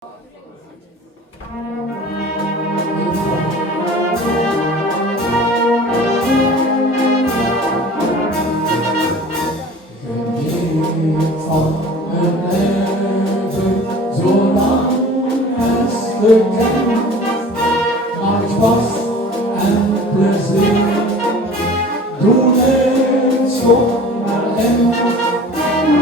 Maakt Spaß en plezier. Doe het zonder hem.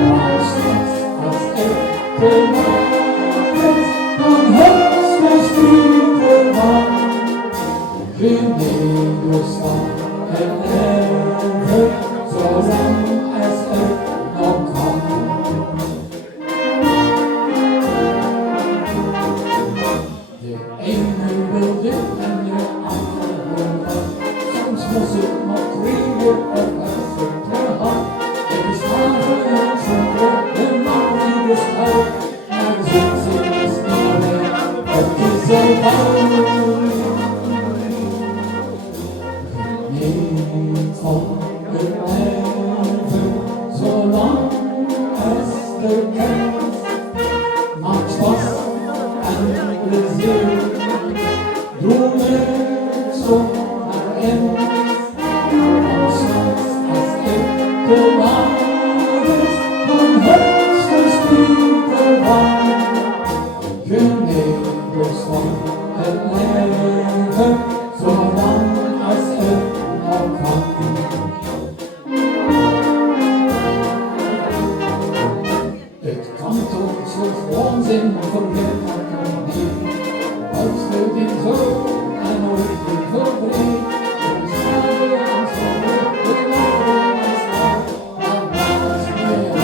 Maar straks als echte waarheid, dan hoogstens man. Genegen van het leven, zolang als het nog kan. De ene wil dit en de andere dat. Soms was het nog kriegen of even te hard. Het is aangenaam zonder de man die beschuilt. Maar de zon zit dus niet meer, het is zo warm. Geniet van het leven, zolang als de kerst. Maakt Spaß en plezier. Doe het zonder hem. Want straks als het te laat is, dan hoogstens niet te warm. Geniet dus van het leven, zolang als het nog kan. Het kan toch zo gewoon zijn, vergeet elkaar niet. Uitsluit in zo en nooit in verdriet. Het is schade en zonde, de lachen en slaap. Maar alles meer,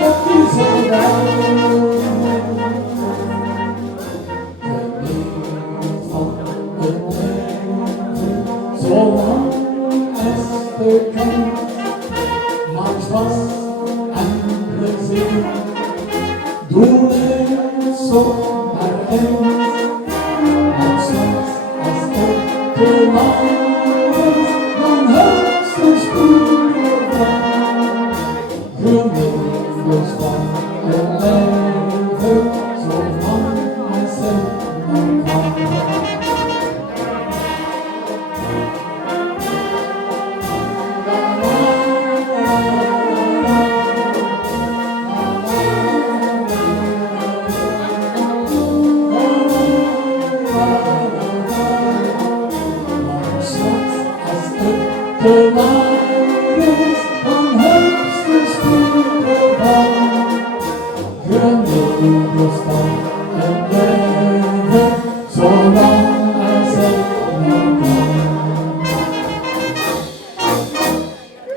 het is zo duidelijk. Geniet van het leven, zolang als de kerst. Maakt Spaß en plezier. Doe het zo